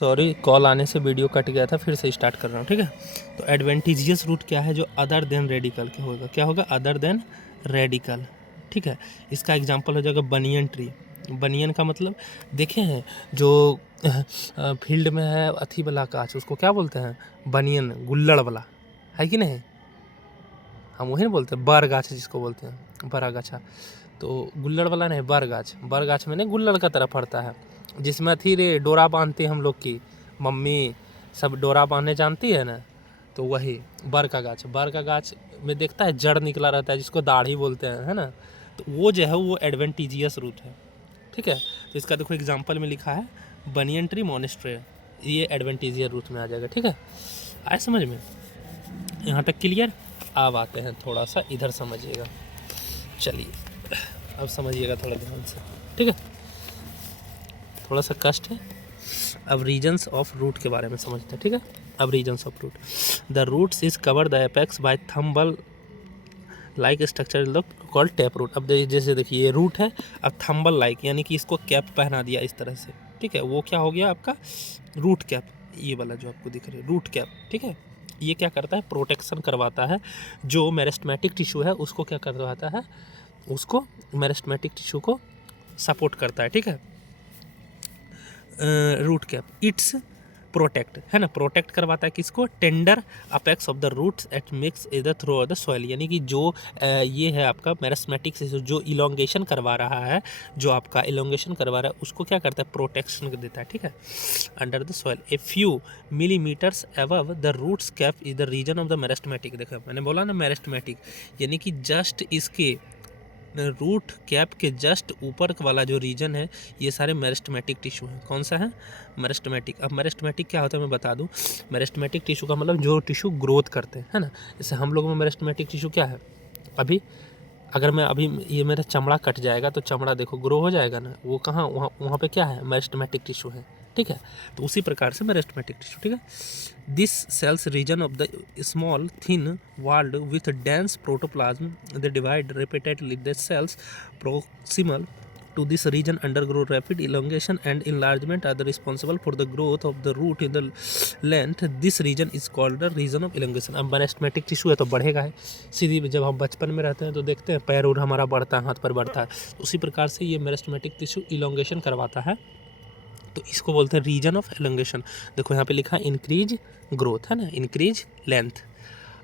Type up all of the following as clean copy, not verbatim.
Sorry, call आने से video cut गया था, फिर से स्टार्ट कर रहा हूँ, ठीक है। तो एडवेंटिजियस रूट क्या है, जो अदर देन रेडिकल के होगा, क्या होगा, अदर देन रेडिकल, ठीक है। इसका एग्जांपल हो जाएगा बनियन ट्री। बनियन का मतलब देखे हैं, जो फील्ड में है अथी वाला गाछ, उसको क्या बोलते हैं, बनियन, गुल्लड़ वाला, है कि नहीं, हम वही बोलते हैं, बर गाछ जिसको बोलते हैं, बड़ा गाछा। तो गुल्लड़ वाला नहीं, बर गाछ में नहीं, गुल्लड़ का तरफ फरता है, जिसमें अथी रे डोरा बांधती हम लोग की मम्मी, सब डोरा बांधने जानती है ना, तो वही बर का गाछ में देखता है जड़ निकला रहता है, जिसको दाढ़ी बोलते हैं, है ना। तो वो जो है वो एडवेंटिजियस रूट है, ठीक है। तो इसका देखो एग्जाम्पल में लिखा है बनियन ट्री मोनेस्ट्री, ये एडवेंटिजियस रूट में आ जाएगा, ठीक है। आए समझ में, यहाँ तक क्लियर। अब आते हैं थोड़ा सा इधर समझिएगा, चलिए अब समझिएगा थोड़ा ध्यान से, ठीक है, थोड़ा सा कष्ट है। अब रीजन्स ऑफ रूट के बारे में समझते हैं, ठीक है। अब regions of root, the roots is cover the apex by thimble like structure called tap root. अब जैसे देखिए ये रूट है, अब थंबल लाइक यानी कि इसको कैप पहना दिया इस तरह से, ठीक है, वो क्या हो गया आपका रूट कैप, ये वाला जो आपको दिख रहा है रूट कैप, ठीक है। ये क्या करता है, प्रोटेक्शन करवाता है, जो मेरिस्टेमेटिक टिश्यू है उसको क्या करवाता है, उसको मेरिस्टेमेटिक टिश्यू को सपोर्ट करता है, ठीक है। रूट कैप इट्स प्रोटेक्ट, है ना, प्रोटेक्ट करवाता है किसको, tender apex of the roots at mix इधर थ्रू द सॉइल, यानी कि जो ये है आपका मेरिस्टेमेटिक से जो इलोंगेशन करवा रहा है, जो आपका इलोंगेशन करवा रहा है उसको क्या करता है, प्रोटेक्शन देता है, ठीक है, under the soil a few millimetres above the roots cap is the region of the meristematic. देखो मैंने बोला ना मेरिस्टेमेटिक, यानी कि जस्ट इसके रूट कैप के जस्ट ऊपर वाला जो रीजन है, ये सारे मेरिस्टेमेटिक टिश्यू हैं। कौन सा है, मेरिस्टेमेटिक। अब मेरिस्टेमेटिक क्या होता है मैं बता दूं, मेरिस्टेमेटिक टिश्यू का मतलब जो टिश्यू ग्रोथ करते हैं, है ना। जैसे हम लोगों में मेरिस्टेमेटिक टिश्यू क्या है, अभी अगर मैं अभी ये मेरा चमड़ा कट जाएगा तो चमड़ा देखो ग्रो हो जाएगा ना, वो कहाँ, वहाँ पे क्या है, मेरिस्टेमेटिक टिश्यू है, ठीक है। तो उसी प्रकार से मेरिस्टेमेटिक टिश्यू, ठीक है। This cells region of the small thin walled with dense protoplasm, they divide repeatedly. The cells proximal to this region undergo rapid elongation and enlargement are the responsible for the growth of the root in the length. This region is called the region of elongation. अब meristematic tissue है तो बढ़ेगा है, सीधी जब हम बचपन में रहते हैं तो देखते हैं पैर और हमारा बढ़ता है, हाथ पर बढ़ता है, उसी प्रकार से ये मेरिस्टेमेटिक टिश्यू इलोंगेशन करवाता है, तो इसको बोलते हैं रीजन ऑफ एलोंगेशन। देखो यहाँ पे लिखा है इंक्रीज ग्रोथ, है ना, इंक्रीज लेंथ।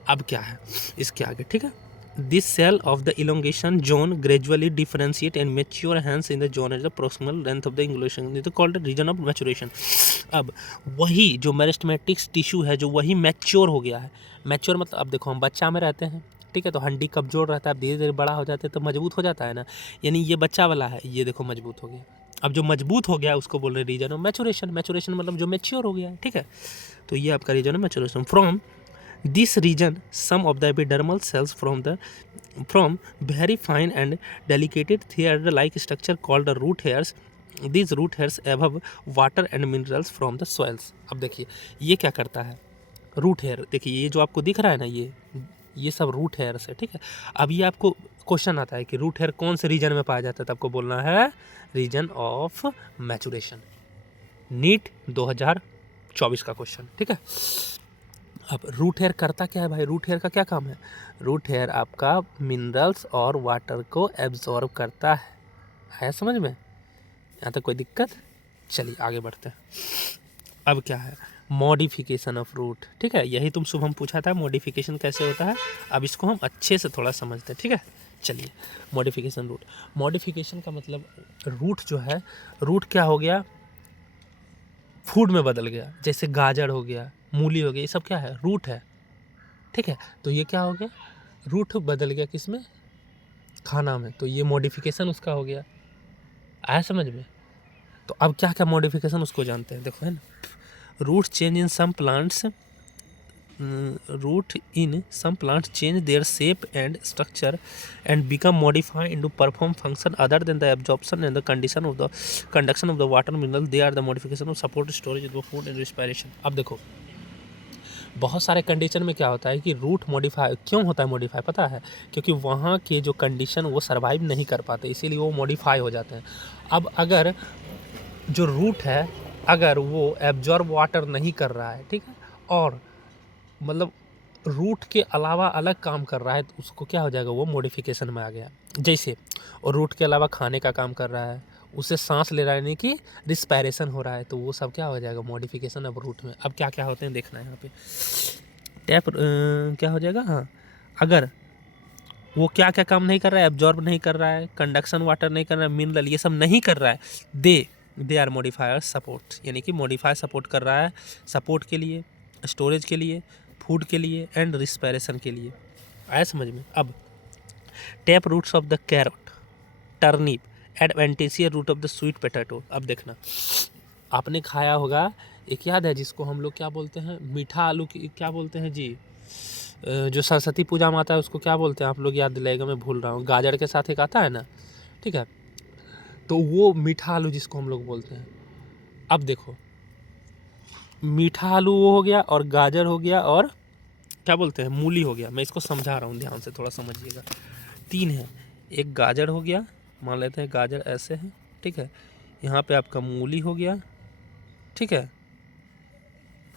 अब क्या है इसके आगे, ठीक है, this cell of the elongation zone gradually differentiate and mature hence in the zone as the proximal length of the elongation is called region of maturation. अब वही जो मेरिस्टेमेटिक टिश्यू है जो वही मैच्योर हो गया है, मैच्योर मतलब अब देखो हम बच्चा में रहते हैं, ठीक है, तो हड्डी कमजोर रहता है, अब धीरे धीरे बड़ा हो जाते हैं तो मजबूत हो जाता है ना, यानी ये बच्चा वाला है, ये देखो मजबूत हो गया। अब जो मजबूत हो गया उसको बोल रहे रीजन ऑफ मैच्योरेशन, मैच्योरेशन मतलब जो मैच्योर हो गया है, ठीक है। तो ये आपका region of maturation. From this region some of the epidermal cells from very fine and delicate thread like structure called the root hairs. These root hairs absorb water and minerals from the soils. अब देखिए ये क्या करता है, root hair, देखिए ये जो आपको दिख रहा है ना, ये सब रूट हेयर्स है, ठीक है। अब ये आपको क्वेश्चन आता है कि रूट हेयर कौन से रीजन में पाया जाता है, तो आपको बोलना है रीजन ऑफ मैचुरेशन, नीट 2024 का क्वेश्चन, ठीक है। अब रूट हेयर करता क्या है भाई, रूट हेयर का क्या काम है, रूट हेयर आपका मिनरल्स और वाटर को एब्जॉर्ब करता है समझ में, यहाँ तक कोई दिक्कत, चलिए आगे बढ़ते हैं। अब क्या है, मॉडिफिकेशन ऑफ रूट, ठीक है, यही तुम शुभम पूछा था मॉडिफिकेशन कैसे होता है, अब इसको हम अच्छे से थोड़ा समझते हैं, ठीक है। चलिए मॉडिफिकेशन रूट, मॉडिफिकेशन का मतलब रूट जो है, रूट क्या हो गया, फूड में बदल गया, जैसे गाजर हो गया, मूली हो गई, ये सब क्या है, रूट है, ठीक है। तो ये क्या हो गया, रूट बदल गया किस में, खाना में, तो ये मॉडिफिकेशन उसका हो गया, आया समझ में। तो अब क्या क्या मॉडिफिकेशन उसको जानते हैं, देखो है ना, root change in some plants, root in some plants change their shape and structure and become modified into perform function other than the absorption and the condition of the conduction of the water mineral. They are the modification of support storage of the food and respiration. अब देखो बहुत सारे condition में क्या होता है कि root modify क्यों होता है, मॉडिफाई पता है, क्योंकि वहाँ के जो कंडीशन वो सर्वाइव नहीं कर पाते, इसीलिए वो मॉडिफाई हो जाते हैं। अब अगर जो रूट है अगर वो एब्जॉर्ब वाटर नहीं कर रहा है, ठीक है, और मतलब रूट के अलावा अलग काम कर रहा है, तो उसको क्या हो जाएगा, वो मॉडिफिकेशन में आ गया। जैसे और रूट के अलावा खाने का काम कर रहा है, उसे सांस ले रहा है, यानी कि रिस्पायरेशन हो रहा है, तो वो सब क्या हो जाएगा, मॉडिफिकेशन अब रूट में। अब क्या क्या होते हैं देखना है यहाँ पे। टैप क्या हो जाएगा, हाँ, अगर वो क्या क्या काम नहीं कर रहा है, एब्जॉर्ब नहीं कर रहा है, कंडक्शन वाटर नहीं कर रहा है, मिनरल ये सब नहीं कर रहा है, दे आर मॉडिफायर सपोर्ट, यानी कि मॉडिफायर सपोर्ट कर रहा है, सपोर्ट के लिए, स्टोरेज के लिए, फूड के लिए एंड रिस्पायरेशन के लिए। आया समझ में। अब tap roots of the carrot, turnip, adventitious root of the sweet potato. अब देखना, आपने खाया होगा, एक याद है जिसको हम लोग क्या बोलते हैं, मीठा आलू की क्या बोलते हैं जी, जो सरस्वती पूजा में आता है उसको क्या बोलते हैं, आप लोग याद दिलाएगा, मैं भूल रहा हूँ, गाजर के साथ एक आता है ना, ठीक है, तो वो मीठा आलू जिसको हम लोग बोलते हैं। अब देखो, मीठा आलू वो हो गया, और गाजर हो गया, और क्या बोलते हैं, मूली हो गया। मैं इसको समझा रहा हूँ, ध्यान से थोड़ा समझिएगा। 3 है, एक गाजर हो गया, मान लेते हैं गाजर ऐसे है, ठीक है, यहाँ पे आपका मूली हो गया, ठीक है,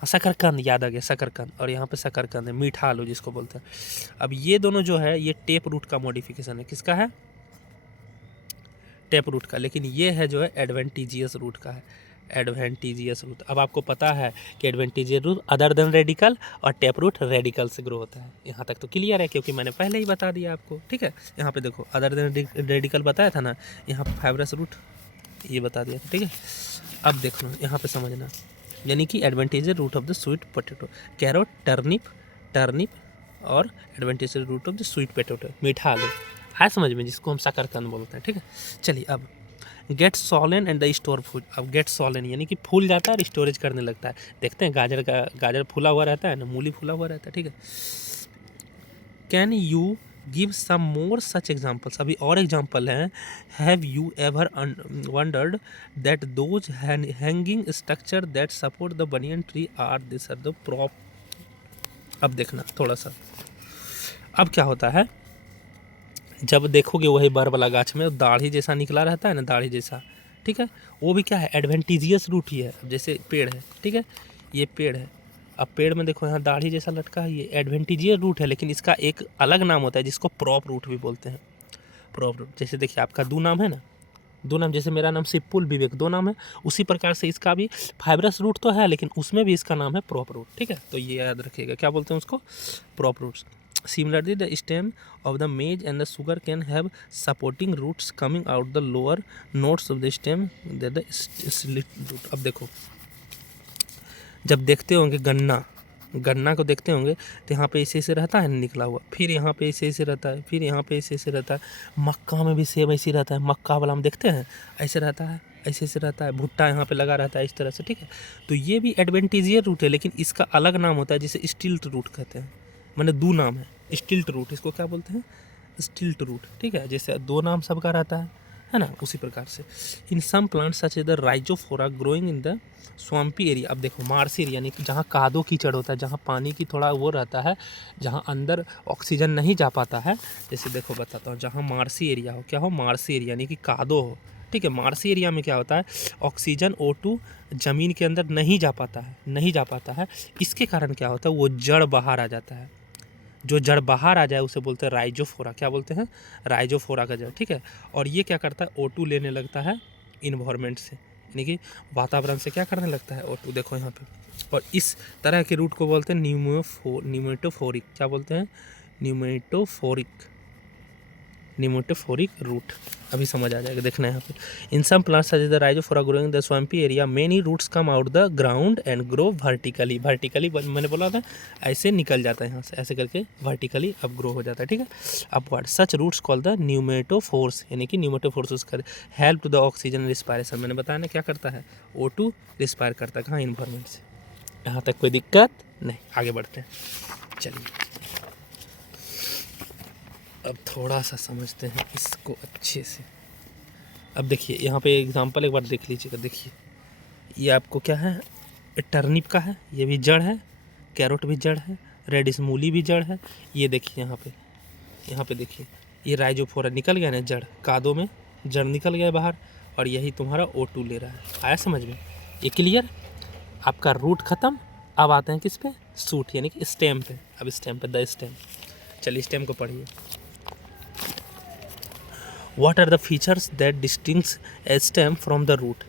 शकरकंद याद आ गया, शकरकंद, और यहाँ पे शकरकंद है, मीठा आलू जिसको बोलते हैं। अब ये दोनों जो है, ये टेप रूट का मॉडिफिकेशन है, किसका है, टेप रूट का, लेकिन ये है जो है एडवेंटिजियस रूट का है, एडवेंटिजियस रूट। अब आपको पता है कि adventitious root other than radical, और टेप रूट रेडिकल से ग्रो होता है। यहाँ तक तो क्लियर है, क्योंकि मैंने पहले ही बता दिया आपको, ठीक है। यहाँ पे देखो, अदर देन रेडिकल बताया था ना, यहाँ पे फाइब्रस रूट ये बता दिया था, ठीक है। अब देखो यहाँ पे समझना, यानी कि adventitious root of the sweet potato, carrot, turnip और adventitious root of the sweet potato, मीठा आलू, है समझ में, जिसको हम शकरकंद बोलते हैं, ठीक है। चलिए, अब get swollen and the store food. अब गेट सॉलन यानी कि फूल जाता है और स्टोरेज करने लगता है। देखते हैं गाजर फूला हुआ रहता है ना, मूली फूला हुआ रहता है, ठीक है। Can you give some more such examples. अभी और एग्जाम्पल हैं। Have you ever wondered that those hanging structure that support the banyan tree are this are the prop. अब देखना थोड़ा सा, अब क्या होता है, जब देखोगे वही बर वाला गाछ में दाढ़ी जैसा निकला रहता है ना, दाढ़ी जैसा, ठीक है, वो भी क्या है, एडवेंटिजियस रूट ही है। अब जैसे पेड़ है, ठीक है, ये पेड़ है, अब पेड़ में देखो यहाँ दाढ़ी जैसा लटका है, ये एडवेंटिजियस रूट है, लेकिन इसका एक अलग नाम होता है जिसको प्रॉप रूट भी बोलते हैं। प्रॉप रूट, जैसे देखिए आपका 2 नाम है ना, 2 नाम, जैसे मेरा नाम सिपुल विवेक, 2 नाम है, उसी प्रकार से इसका भी फाइब्रस रूट तो है, लेकिन उसमें भी इसका नाम है प्रॉप रूट, ठीक है। तो ये याद रखिएगा, क्या बोलते हैं उसको, prop roots. Similarly, the stem of the maize and the sugar can have supporting roots coming out the lower nodes of the stem, that the slit root। अब देखो, जब देखते होंगे गन्ना को देखते होंगे, तो यहाँ पे ऐसे रहता है निकला हुआ, फिर यहाँ पे ऐसे रहता है, फिर यहाँ पे ऐसे रहता है। मक्का में भी सेम ऐसे रहता है, मक्का वाला हम देखते हैं ऐसे रहता है, ऐसे रहता है, भुट्टा यहाँ पे लगा रहता है इस तरह से, ठीक है। तो ये भी एडवेंटिजियस रूट है, लेकिन इसका अलग नाम होता है, जिसे स्टिल्ट रूट कहते हैं। मैंने 2 नाम है, स्टिल्ट रूट, इसको क्या बोलते हैं, स्टिल्ट रूट, ठीक है। जैसे 2 नाम सबका रहता है ना, उसी प्रकार से। In some plants such as the Rhizophora growing in the swampy area. अब देखो, मार्सी एरिया यानी कि जहाँ कादो कीचड़ होता है, जहाँ पानी की थोड़ा वो रहता है, जहाँ अंदर ऑक्सीजन नहीं जा पाता है। जैसे देखो बताता हूँ, जहाँ मार्सी एरिया हो, क्या हो, मार्सी एरिया यानी कि कादो हो, ठीक है। मार्सी एरिया में क्या होता है, ऑक्सीजन O2 ज़मीन के अंदर नहीं जा पाता है। इसके कारण क्या होता है, वो जड़ बाहर आ जाता है। जो जड़ बाहर आ जाए उसे बोलते हैं राइजोफोरा। क्या बोलते हैं, राइजोफोरा का जड़, ठीक है। और ये क्या करता है, O2 लेने लगता है इन्वायरमेंट से, यानी कि वातावरण से क्या करने लगता है, O2। देखो यहाँ पे, और इस तरह के रूट को बोलते हैं न्यूमेटोफोरिक। क्या बोलते हैं, न्यूमेटोफोरिक रूट। अभी समझ आ जाएगा, देखना है यहाँ पे। In some plants such as the Rhizophora growing the swampy area, many roots come out the ground and grow vertically. मैंने बोला था ऐसे निकल जाता है यहाँ से, ऐसे करके वर्टिकली अब ग्रो हो जाता है, ठीक है, upward. Such roots call the pneumatophores, यानी कि न्यूमेटोफोर्स कर help to the oxygen respiration. मैंने बताया ना क्या करता है, O2 रिस्पायर करता है, कहाँ, इन्वायरमेंट से। यहाँ तक कोई दिक्कत नहीं, आगे बढ़ते हैं। चलिए अब थोड़ा सा समझते हैं इसको अच्छे से। अब देखिए यहाँ पे एग्जांपल एक बार देख लीजिएगा। देखिए ये आपको क्या है, टर्निप का है, ये भी जड़ है, कैरोट भी जड़ है, रेडिश मूली भी जड़ है। ये देखिए यहाँ पे देखिए, ये राइजोफोरा निकल गया ना, जड़ कादो में जड़ निकल गया बाहर, और यही तुम्हारा O2 ले रहा है। आया समझ में। ये क्लियर। आपका रूट खत्म, अब आते हैं किस पे, सूट यानी कि स्टेम पे। अब स्टेम पे, द स्टेम। चलिए स्टेम को पढ़िए। What are the features that distinguish a stem from the root.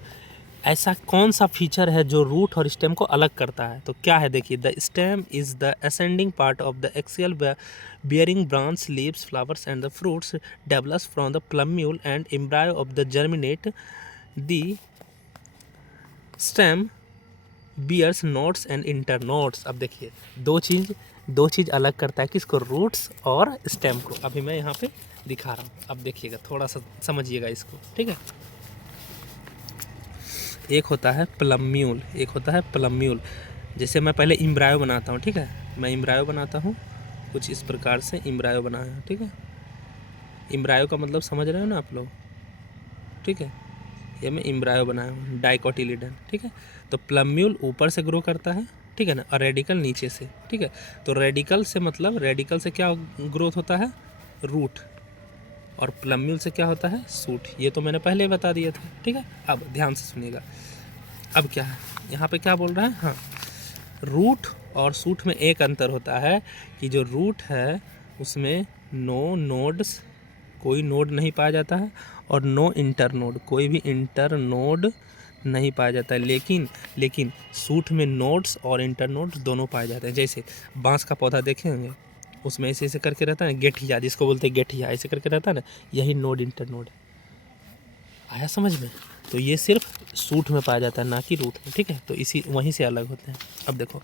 ऐसा कौन सा फीचर है जो रूट और स्टेम को अलग करता है? तो क्या है देखिए, the stem is the ascending part of the axial bearing branch, leaves, flowers and the fruits develops from the plumule and embryo of the germinate. The stem bears nodes and internodes। अब देखिए दो चीज़ अलग करता है किसको, roots और stem को। अभी मैं यहाँ पे दिखा रहा हूँ, अब देखिएगा, थोड़ा सा समझिएगा इसको, ठीक है। एक होता है प्लम्यूल, एक होता है प्लम्यूल। जैसे मैं पहले इम्ब्रायो बनाता हूँ, ठीक है, मैं इम्ब्रायो बनाता हूँ कुछ इस प्रकार से, इम्ब्रायो बनाया है, ठीक है। इम्ब्रायो का मतलब समझ रहे हो ना आप लोग, ठीक है। ये मैं इम्ब्रायो बनाया हूँ, डाइकोटिलिडन, ठीक है। तो प्लम्यूल ऊपर से ग्रो करता है, ठीक है ना, और रेडिकल नीचे से, ठीक है। तो रेडिकल से मतलब, रेडिकल से क्या ग्रोथ होता है, रूट, और प्लम्यूल से क्या होता है, सूट। ये तो मैंने पहले बता दिया था, ठीक है। अब ध्यान से सुनिएगा, अब क्या है यहाँ पे क्या बोल रहा है, हाँ, रूट और सूट में एक अंतर होता है कि जो रूट है उसमें नो नोड्स, कोई नोड नहीं पाया जाता है, और नो इंटर नोड, कोई भी इंटर नोड नहीं पाया जाता है। लेकिन सूट में नोड्स और इंटर नोड्स दोनों पाए जाते हैं। जैसे बांस का पौधा देखेंगे, उसमें ऐसे ऐसे करके रहता है ना, गेठिया जिसको बोलते हैं, गेठिया ऐसे करके रहता है ना, यही नोड इंटर नोड है। आया समझ में? तो ये सिर्फ सूट में पाया जाता है, ना कि रूट में, ठीक है। तो इसी वहीं से अलग होते हैं। अब देखो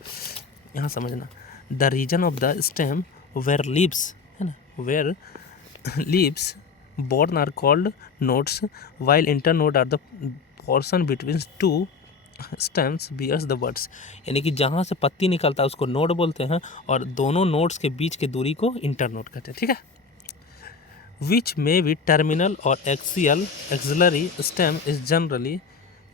यहाँ समझना, the region of the stem where leaves, है ना, where leaves born are called nodes, while internode are the portion between two stems bears the buds। यानी कि जहाँ से पत्ती निकलता है उसको नोड बोलते हैं, और दोनों नोड्स के बीच के दूरी को इंटरनोड कहते हैं, ठीक है। विच मे बी टर्मिनल और axial, axillary stem is generally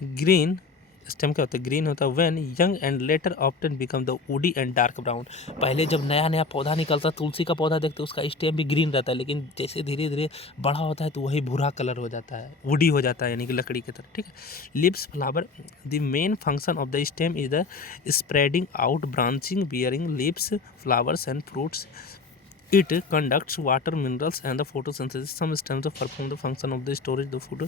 green. Stem क्या होता है, ग्रीन होता है। When young and later often become the woody and dark brown. पहले जब नया नया पौधा निकलता है, तुलसी का पौधा देखते हैं, उसका स्टेम भी ग्रीन रहता है, लेकिन जैसे धीरे धीरे बड़ा होता है तो वही भूरा कलर हो जाता है, वुडी हो जाता है, यानी कि लकड़ी की तरह, ठीक है। Leaves, flower, the main function of the stem is the spreading out, branching, bearing leaves, flowers and fruits. It conducts water, minerals and the photosynthesis. Some stems perform the function of the storage the food।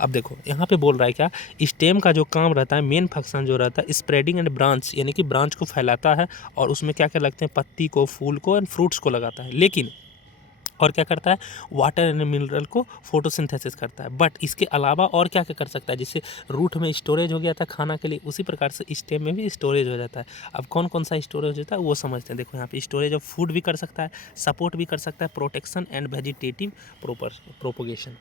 अब देखो यहाँ पे बोल रहा है क्या, stem का जो काम रहता है, मेन फंक्शन जो रहता है, स्प्रेडिंग एंड ब्रांच, यानी कि ब्रांच को फैलाता है, और उसमें क्या क्या लगते हैं, पत्ती को, फूल को एंड फ्रूट्स को लगाता है। लेकिन और क्या करता है, वाटर एंड मिनरल को फोटोसिंथेसिस करता है। बट इसके अलावा और क्या क्या कर सकता है, जिससे रूट में स्टोरेज हो गया था खाना के लिए, उसी प्रकार से स्टेम में भी स्टोरेज हो जाता है। अब कौन कौन सा स्टोरेज होता है वो समझते हैं। देखो यहाँ पे स्टोरेज ऑफ फूड भी कर सकता है, सपोर्ट भी कर सकता है, प्रोटेक्शन एंड वेजिटेटिव प्रोपोगेशन।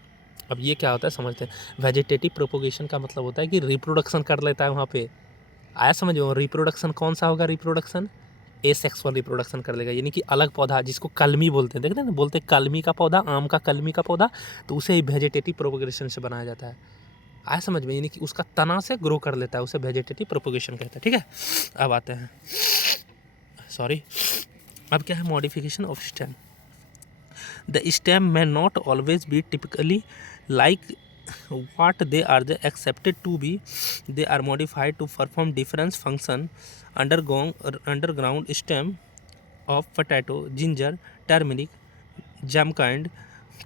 अब ये क्या होता है समझते हैं। वेजिटेटिव प्रोपोगेशन का मतलब होता है कि रिप्रोडक्शन कर लेता है वहाँ पे। आया समझ में? रिप्रोडक्शन कौन सा होगा, रिप्रोडक्शन एसेक्सुअल रिप्रोडक्शन कर लेगा, यानी कि अलग पौधा, जिसको कलमी बोलते हैं, देखते हैं ना, बोलते हैं कलमी का पौधा, आम का कलमी का पौधा, तो उसे वेजिटेटिव प्रोपोगेशन से बनाया जाता है। आया समझ में? यानी कि उसका तना से ग्रो कर लेता है, उसे वेजिटेटिव प्रोपोगेशन कहते हैं, ठीक है। अब आते हैं, सॉरी, अब क्या है, modification of stem. The stem may not always be typically like what they are accepted to be. They are modified to perform different function. Underground stem of potato, ginger, turmeric, jamkind,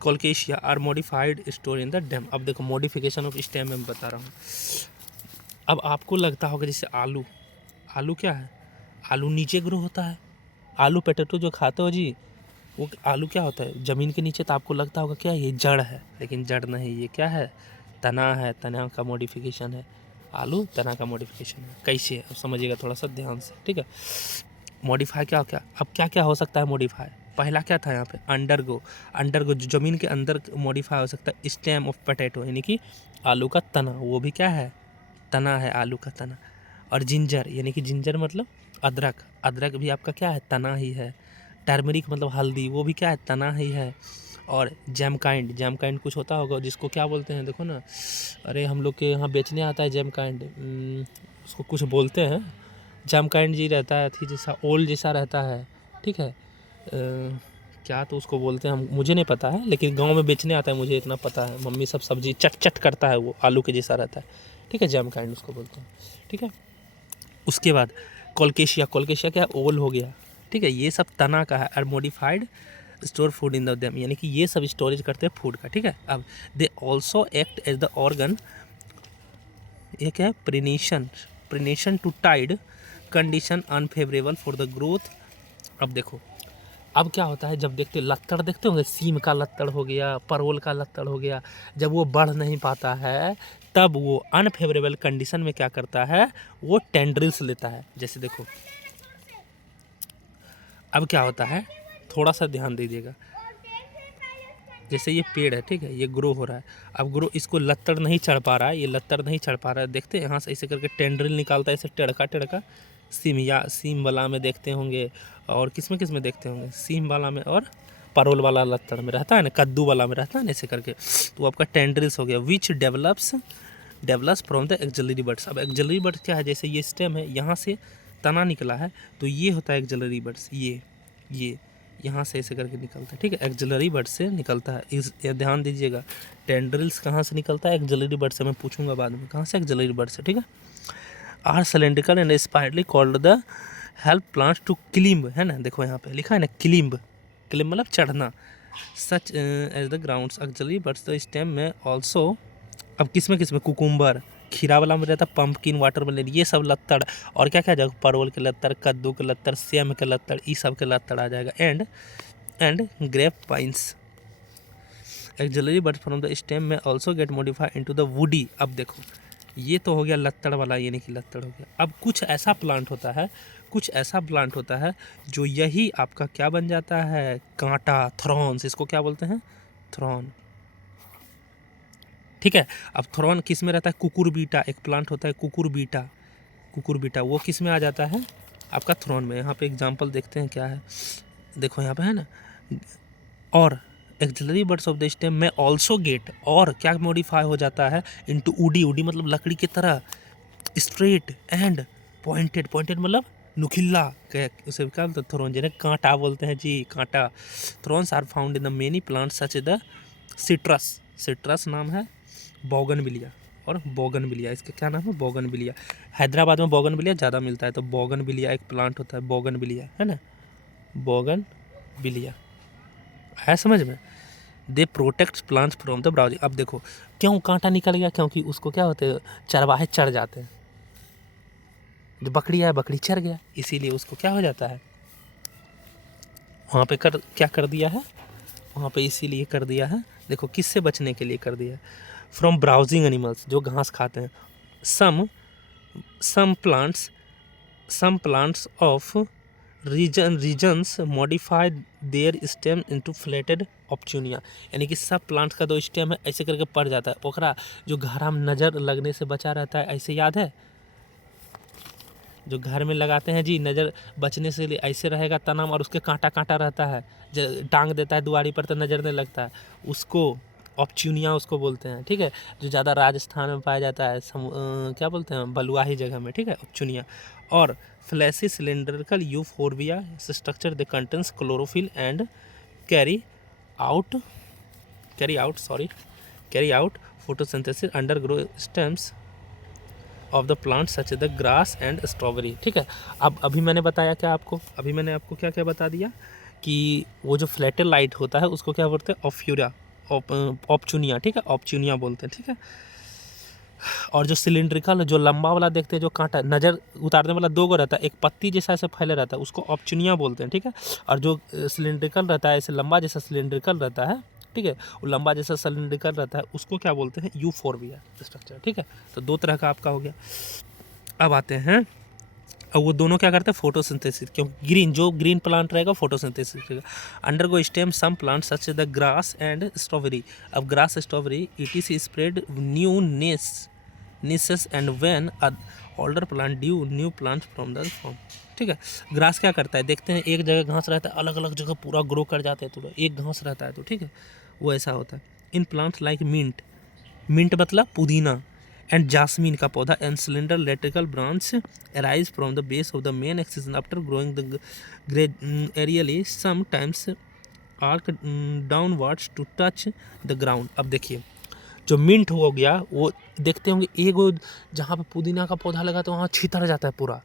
colocasia are modified store in the dam. अब देखो modification of stem में बता रहा हूँ। अब आपको लगता होगा जैसे आलू, आलू क्या है, आलू नीचे ग्रो होता है। आलू पोटैटो जो खाते हो जी, वो आलू क्या होता है, ज़मीन के नीचे, तो आपको लगता होगा क्या ये जड़ है, लेकिन जड़ नहीं, ये क्या है, तना है, तना का मॉडिफिकेशन है। आलू तना का मॉडिफिकेशन है। कैसे, अब समझिएगा थोड़ा सा ध्यान से, ठीक है। मॉडिफाई क्या क्या, अब क्या क्या हो सकता है मॉडिफाई। पहला क्या था यहाँ पे, अंडरगो जो ज़मीन के अंदर मॉडिफाई हो सकता है। स्टेम ऑफ पोटैटो, यानी कि आलू का तना, वो भी क्या है, तना है, आलू का तना। और जिंजर, यानी कि जिंजर मतलब अदरक, अदरक भी आपका क्या है, तना ही है। टर्मरिक मतलब हल्दी, वो भी क्या है, तना ही है। और जैमकाइंड, जैमकाइंड कुछ होता होगा जिसको क्या बोलते हैं, देखो ना, अरे हम लोग के यहाँ बेचने आता है जैमकाइंड, उसको कुछ बोलते हैं। जैमकाइंड जी रहता है, थी जैसा ओल जैसा रहता है, ठीक है। क्या तो उसको बोलते हैं, हम मुझे नहीं पता है, लेकिन गांव में बेचने आता है, मुझे इतना पता है। मम्मी सब सब्जी चट चट करता है, वो आलू के जैसा रहता है, ठीक है, जैम काइंड उसको बोलते हैं, ठीक है। उसके बाद कोलकेशिया, कोलकेशिया क्या ओल हो गया, ठीक है, ये सब तना का है। और modified store food in the them, यानी कि ये सब स्टोरेज करते हैं फूड का, ठीक है। अब they also act as the organ, ये क्या है, perennation, perennation to tide condition unfavourable for the growth. अब देखो, अब क्या होता है, जब देखते लत्तड़ देखते होंगे, सीम का लत्तड़ हो गया, परवल का लत्तड़ हो गया, जब वो बढ़ नहीं पाता है तब वो अनफेवरेबल कंडीशन में क्या करता है, वो टेंड्रिल्स लेता है। जैसे देखो, अब क्या होता है, थोड़ा सा ध्यान दीजिएगा, जैसे ये पेड़ है, ठीक है, ये ग्रो हो रहा है, अब ग्रो, इसको लत्तड़ नहीं चढ़ पा रहा है, ये लत्तड़ नहीं चढ़ पा रहा है, देखते हैं यहाँ से ऐसे करके टेंड्रिल निकालता है, ऐसे टेढ़का टेढ़का। सीम, या सीम वाला में देखते होंगे, और किस में देखते होंगे, सीम वाला में और परवल वाला लत्तड़ में रहता है ना, कद्दू वाला में रहता है ना, ऐसे करके, तो आपका टेंड्रिल्स हो गया। Which develops from the axillary buds. अब एक्सिलरी बड्स क्या है, जैसे ये स्टेम है, यहाँ से तना निकला है, तो ये होता है एक्सिलरी बड्स, ये यहाँ से ऐसे करके निकलता है, ठीक है, एक्सिलरी बड से निकलता है। इस ध्यान दीजिएगा, टेंड्रिल्स कहाँ से निकलता है, एक्सिलरी बड से, मैं पूछूंगा बाद में कहाँ से, एक्सिलरी बड से, ठीक है। Are cylindrical and spirally coiled the help plants to climb, है ना, देखो यहाँ पे लिखा है ना, क्लिम्ब, क्लिम्ब मतलब चढ़ना, such as the grounds axillary buds the stem में ऑल्सो। अब किस में कुकुम्बर, खीरा वाला में रहता है, पम्पकिन, वाटरमेलन, ये सब लत्तड़, और क्या क्या जाएगा, परवल के लत्तड़, कद्दू के लत्तड़, सेम के लत्तड़, ये सब के लत्तड़ आ जाएगा। And grape vines axillary buds from the stem में also get modified into the woody. अब देखो, ये तो हो गया लत्तड़ वाला, यानी कि लत्तड़ हो गया। अब कुछ ऐसा प्लांट होता है जो यही आपका क्या बन जाता है, कांटा, थ्रॉन्स, इसको क्या बोलते हैं, थ्रॉन, ठीक है। अब थ्रॉन किस में रहता है, कुकुरबीटा, एक प्लांट होता है कुकुरबीटा, वो किस में आ जाता है, आपका थ्रॉन में। यहाँ पे एग्जांपल देखते हैं क्या है, देखो यहाँ पे है ना, और axillary buds of the stem में ऑल्सो गेट, और क्या मॉडिफाई हो जाता है, इनटू उडी मतलब लकड़ी की तरह, स्ट्रेट एंड पॉइंटेड मतलब नुकीला, उसे क्या बोलते हैं, थ्रॉन, जिन्हें कांटा बोलते हैं जी, कांटा। Thorns are found in the many plants such the citrus नाम है, बोगनविलिया, और बोगनविलिया, इसका क्या नाम है, बोगनविलिया। हैदराबाद में बोगनविलिया ज़्यादा मिलता है, तो बोगनविलिया एक प्लांट होता है, बोगनविलिया, है ना, बोगनविलिया है समझ में। They protect plants from the browsing. अब देखो क्यों कांटा निकल गया, क्योंकि उसको क्या होते हैं, चरवाहे चढ़ जाते हैं, जो बकरी है, बकरी चढ़ गया, इसीलिए उसको क्या हो जाता है, वहाँ पे क्या कर दिया है, वहाँ पे इसीलिए कर दिया है, देखो किससे बचने के लिए कर दिया है, फ्रॉम ब्राउजिंग एनिमल्स, जो घास खाते हैं। Some plants of regions modified their stem into flattened ऑप्चुनिया, यानी कि सब प्लांट्स का जो स्टेम है ऐसे करके पड़ जाता है, ओकरा जो घर में नज़र लगने से बचा रहता है, ऐसे याद है, जो घर में लगाते हैं जी, नज़र बचने से लिए ऐसे रहेगा तनाम, और उसके कांटा रहता है, टांग देता है दुआरी पर तो नज़र नहीं लगता है, उसको ऑप्चुनिया उसको बोलते हैं, ठीक है, जो ज़्यादा राजस्थान में पाया जाता है, क्या बोलते हैं, बलुआही जगह में, ठीक है, ऑप्चुनिया। और fleshy cylindrical euphorbia structure the contains chlorophyll and carry out photosynthesis underground stems of the plant such the grass and strawberry, ठीक है। अब अभी मैंने बताया क्या आपको, अभी मैंने आपको क्या क्या बता दिया, कि वो जो फ्लैटेल लाइट होता है उसको क्या बोलते हैं, ऑप्चुनिया, ठीक है, ऑप्चुनिया बोलते हैं, ठीक है। और जो सिलिंड्रिकल, जो लंबा वाला देखते हैं, जो कांटा नज़र उतारने वाला दो गो रहता है, एक पत्ती जैसा ऐसे फैले रहता है, उसको ऑप्चुनिया बोलते हैं, ठीक है। और जो सिलिंड्रिकल रहता है, ऐसे लंबा जैसा सिलिंड्रिकल रहता है, ठीक है, वो लंबा जैसा सिलिंड्रिकल रहता है, उसको क्या बोलते हैं, यूफोर्बिया स्ट्रक्चर, ठीक है। तो दो तरह का आपका हो गया। अब आते हैं, और वो दोनों क्या करते हैं, फोटोसिंथेसिस, क्योंकि जो ग्रीन प्लांट रहेगा फोटोसिंथेसिस करेगा। Undergo stem some plant such the grass and strawberry. अब grass, strawberry, it is spread new niches and when older plant new plant from the form, ठीक है। ग्रास क्या करता है, देखते हैं एक जगह घास रहता है, अलग अलग जगह पूरा ग्रो कर जाते हैं, तो एक घास रहता है, तो ठीक है, वो ऐसा होता है। इन प्लांट्स लाइक मिंट मतलब पुदीना, एंड जासमीन का पौधा, and cylinder lateral branch arise from the base of the main axis after growing the aerially sometimes arch downwards to touch the ground. अब देखिए जो मिंट हो गया वो देखते होंगे, एक वो जहाँ पे पुदीना का पौधा लगा तो वहाँ छितर जाता है पूरा,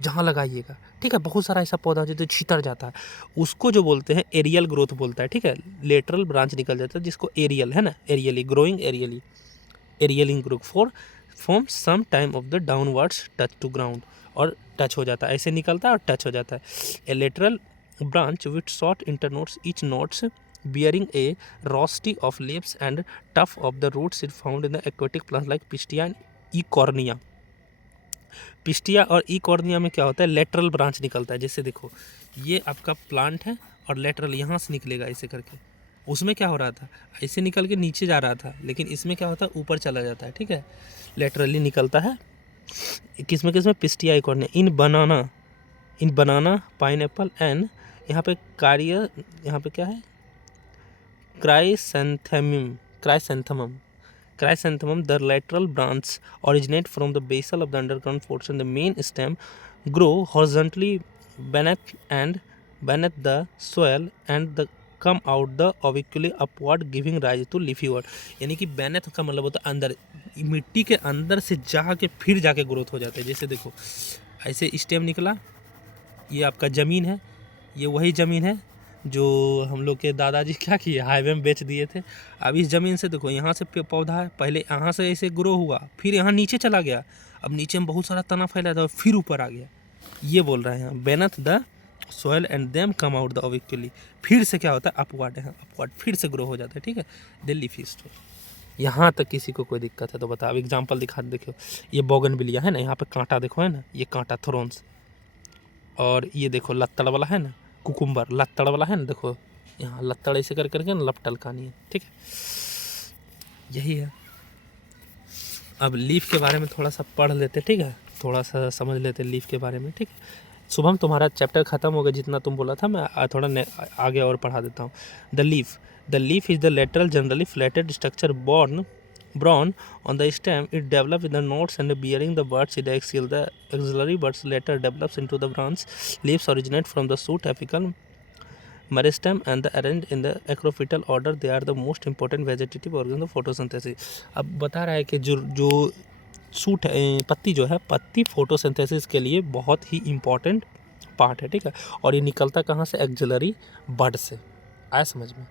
जहाँ लगाइएगा, ठीक है। बहुत सारा ऐसा पौधा जो तो छितर जाता है, उसको जो बोलते हैं एरियल ग्रोथ बोलता है, ठीक है। लेटरल ब्रांच निकल जाता है जिसको एरियल, है ना, aerially growing, aerially aerialing growth for from some time of the downwards touch to ground, और टच हो जाता है, ऐसे निकलता है और टच हो जाता है। ए lateral branch with short internodes, each nodes bearing a rosety of leaves and tuft of the roots is found in the aquatic plants like Pistia and Eichhornia। Pistia और इकॉर्निया में क्या होता है, लेटरल ब्रांच निकलता है। जैसे देखो ये आपका प्लांट है और लेटरल यहाँ से निकलेगा ऐसे करके, उसमें क्या हो रहा था, ऐसे निकल के नीचे जा रहा था, लेकिन इसमें क्या होता है, ऊपर चला जाता है, ठीक है, लेटरली निकलता है। किसमें किसमें, pistia Eichhornia. In banana pineapple and यहाँ पे कार्य, यहाँ पे क्या है, chrysanthemum the lateral branch originate from the basal of the underground portion, the main stem grow horizontally beneath the soil and the come out the obliquely upward giving rise to leafy word। यानी कि beneath का मतलब होता है अंदर, मिट्टी के अंदर से जाके फिर जाके ग्रोथ हो जाता है। जैसे देखो ऐसे स्टेम निकला, ये आपका ज़मीन है, ये वही ज़मीन है जो हम लोग के दादाजी क्या किए, हाईवे में बेच दिए थे। अब इस ज़मीन से देखो यहाँ से पौधा है, पहले यहाँ से ऐसे ग्रो हुआ, फिर यहाँ नीचे चला गया, अब नीचे में बहुत सारा तना फैला था, फिर ऊपर आ गया। ये बोल रहे हैं beneath the soil and them come out the obliquely, फिर से क्या होता है, अपवर्ड है, अपवर्ड फिर से ग्रो हो जाता है, ठीक है। दिल्ली फीस्ट यहाँ तक किसी को कोई दिक्कत है तो बता। अब एग्जाम्पल दिखा, देखो ये बोगनविलिया है ना, यहाँ पे कांटा देखो है ना, ये कांटा थ्रोन्स, और ये देखो लत्तड़ वाला है ना, कुकुम्बर लत्तड़ वाला है ना, देखो यहाँ लत्तड़ ऐसे कर करके ना लपटल कहानी है, ठीक है, यही है। अब लीफ के बारे में थोड़ा सा पढ़ लेते, ठीक है, थोड़ा सा समझ लेते लीफ के बारे में, ठीक है। शुभम तुम्हारा चैप्टर ख़त्म हो गया, जितना तुम बोला था मैं थोड़ा आगे और पढ़ा देता हूँ। The leaf is the lateral generally flatted structure borne on the stem. It develops in the nodes and bearing the buds in the axial. The axillary buds later develops into the branch. Leaves originate from the shoot apical meristem and the arranged in the acrophytal order. They are the most important vegetative organ of photosynthesis। अब बता रहा है कि जो suit पत्ती जो है, पत्ती फोटोसिंथेसिस के लिए बहुत ही इम्पोर्टेंट पार्ट है, ठीक है। और ये निकलता कहाँ से, एक्सिलरी बड से। आया समझ में,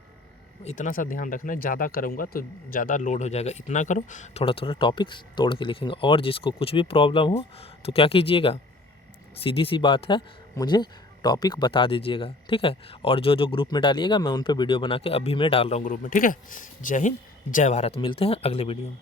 इतना सा ध्यान रखना है, ज़्यादा करूँगा तो ज़्यादा लोड हो जाएगा, इतना करो, थोड़ा थोड़ा टॉपिक्स तोड़ के लिखेंगे। और जिसको कुछ भी प्रॉब्लम हो तो क्या कीजिएगा, सीधी सी बात है, मुझे टॉपिक बता दीजिएगा, ठीक है। और जो जो ग्रुप में डालिएगा मैं उन पर वीडियो बना के अभी मैं डाल रहा हूँ ग्रुप में, ठीक है। जय हिंद, जय भारत, मिलते हैं अगले वीडियो में।